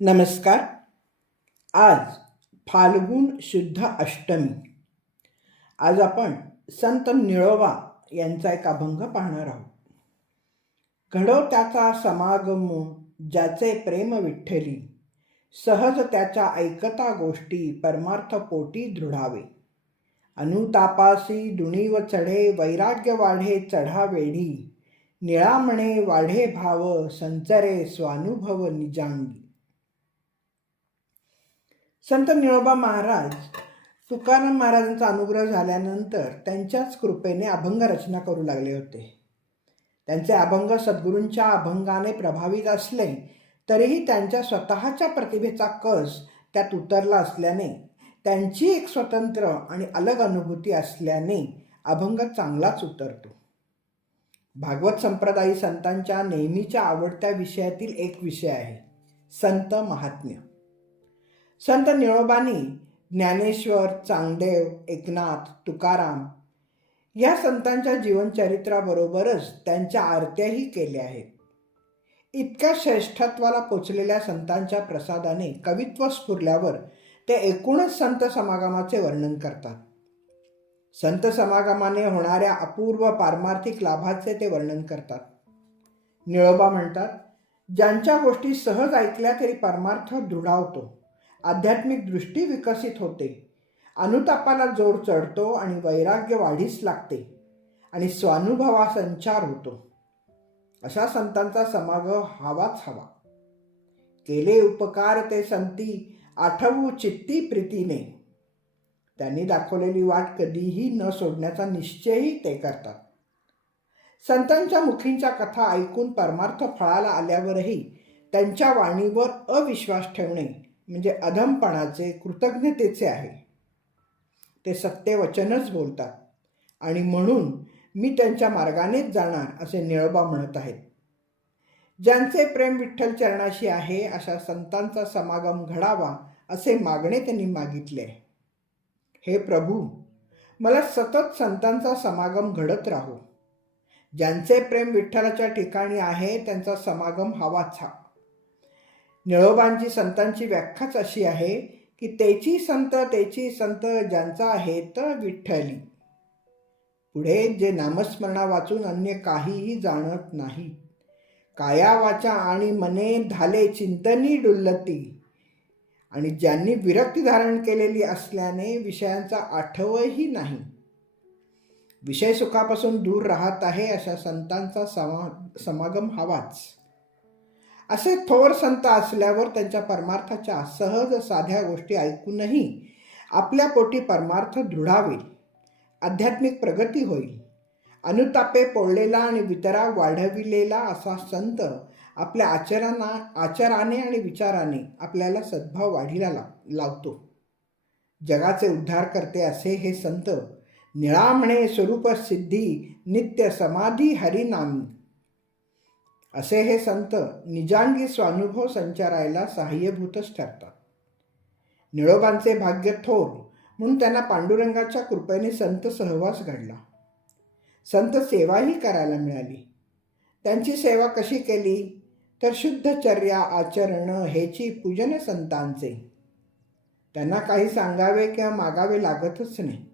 नमस्कार. आज फाल्गुन शुद्ध अष्टमी. आज आपण संत निळोबा यांचा एक अभंग पाहणार आहोत. घडो त्याचा समागम ज्याचे प्रेम विठ्ठली. सहज त्याच्या ऐकता गोष्टी परमार्थ पोटी दृढावे. अनुतापासी दुणीव चढे वैराग्य वाढे चढा वेढी. निळा म्हणे वाढे भाव संचरे स्वानुभव निजांगी. संत निळोबा महाराज तुकाराम महाराजांचा अनुग्रह झाल्यानंतर त्यांच्याच कृपेने अभंग रचना करू लागले होते. त्यांचे अभंग सद्गुरूंच्या अभंगाने प्रभावित असले तरीही त्यांच्या स्वतःच्या प्रतिभेचा कस त्यात उतरला असल्याने त्यांची एक स्वतंत्र आणि अलग अनुभूती असल्याने अभंग चांगलाच उतरतो. भागवत संप्रदायी संतांच्या नेहमीच्या आवडत्या विषयातील एक विषय आहे संत महात्म्य. संत निळोबानी ज्ञानेश्वर चांगदेव एकनाथ तुकाराम या संतांच्या जीवनचरित्राबरोबरच त्यांच्या आरत्याही केल्या आहेत. इतक्या श्रेष्ठत्वाला पोचलेल्या संतांच्या प्रसादाने कवित्व स्फुरल्यावर ते एकूणच संत समागमाचे वर्णन करतात. संत समागमाने होणाऱ्या अपूर्व पारमार्थिक लाभाचे ते वर्णन करतात. निळोबा म्हणतात ज्यांच्या गोष्टी सहज ऐकल्या तरी परमार्थ दृढावतो. आध्यात्मिक दृष्टी विकसित होते. अनुतापाला जोर चढतो आणि वैराग्य वाढीस लागते आणि स्वानुभवा संचार होतो. अशा संतांचा समागम हवाच हवा. केले उपकार ते संती आठवू चित्ती प्रीतीने. त्यांनी दाखवलेली वाट कधीही न सोडण्याचा निश्चयही ते करतात. संतांच्या मुखींच्या कथा ऐकून परमार्थ फळाला आल्यावरही त्यांच्या वाणीवर अविश्वास ठेवणे म्हणजे अधमपणाचे कृतज्ञतेचे आहे. ते सत्यवचनच बोलतात. आणि म्हणून मी त्यांच्या मार्गानेच जाणार असे निळोबा म्हणत आहेत. ज्यांचे प्रेम विठ्ठल चरणाशी आहे अशा संतांचा समागम घडावा असे मागणे त्यांनी मागितले. हे प्रभू मला सतत संतांचा समागम घडत राहू. ज्यांचे प्रेम विठ्ठलाच्या ठिकाणी आहे त्यांचा समागम हवाच हा. निळोबांची संतांची व्याख्याच अशी आहे की त्याची संत त्याची संत ज्यांचा आहे तर विठ्ठली. पुढे जे नामस्मरणा वाचून अन्य काहीही जाणत नाही. काया वाचा आणि मने धाले चिंतनी डुल्लती आणि ज्यांनी विरक्ती धारण केलेली असल्याने विषयांचा आठवही नाही. विषय सुखापासून दूर राहत आहे अशा संतांचा समा समागम हवाच. असे थोर संत असल्यावर त्यांच्या परमार्थाच्या सहज साध्या गोष्टी ऐकूनही आपल्या पोटी परमार्थ दृढावेल आध्यात्मिक प्रगती होईल. अनुतापे पोळलेला आणि वितरा वाढविलेला असा संत आपल्या आचरणा आचाराने आणि विचाराने आपल्याला सद्भाव वाढीला लाव लावतो. जगाचे उद्धार करते असे हे संत निळा म्हणे स्वरूप सिद्धी नित्य समाधी हरिनामी असे हे संत निजांगी स्वानुभव संचारायला सहाय्यभूतच ठरतात. निळोबांचे भाग्य थोर म्हणून त्यांना पांडुरंगाच्या कृपेने संत सहवास घडला. संत सेवाही करायला मिळाली. त्यांची सेवा कशी केली? तर शुद्धचर्या आचरण हेची पूजन संतांचे. त्यांना काही सांगावे किंवा मागावे लागतच नाही.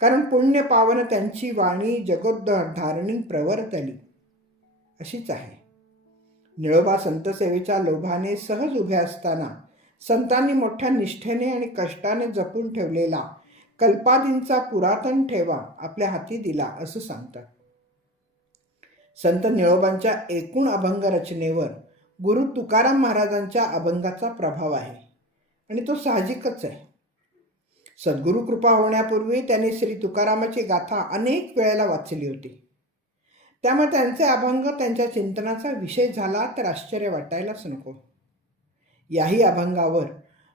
कारण पुण्य पावन त्यांची वाणी जगोद्धार धारणी प्रवर्तली. अशीच आहे. निळोबा संतसेवेच्या लोभाने सहज उभे असताना संतांनी मोठ्या निष्ठेने आणि कष्टाने जपून ठेवलेला कल्पादींचा पुरातन ठेवा आपल्या हाती दिला असं सांगतात. संत निळोबांच्या एकूण अभंग रचनेवर गुरु तुकाराम महाराजांच्या अभंगाचा प्रभाव आहे आणि तो साहजिकच आहे. सद्गुरु कृपा होण्यापूर्वी त्यांनी श्री तुकारामाची गाथा अनेक वेळेला वाचली होती. त्यामुळे त्यांचे अभंग त्यांच्या चिंतनाचा विषय झाला तर आश्चर्य वाटायलाच नको. याही अभंगावर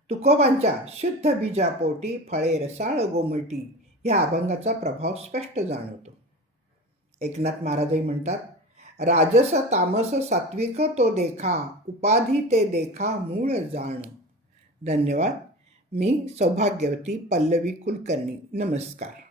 तुकोबांच्या शुद्ध बीजापोटी फळे रसाळ गोमटी या अभंगाचा प्रभाव स्पष्ट जाणवतो. एकनाथ महाराजही म्हणतात राजस तामस सात्विक तो देखा उपाधी ते देखा मूळ जाण. धन्यवाद. मी सौभाग्यवती पल्लवी कुलकर्णी. नमस्कार.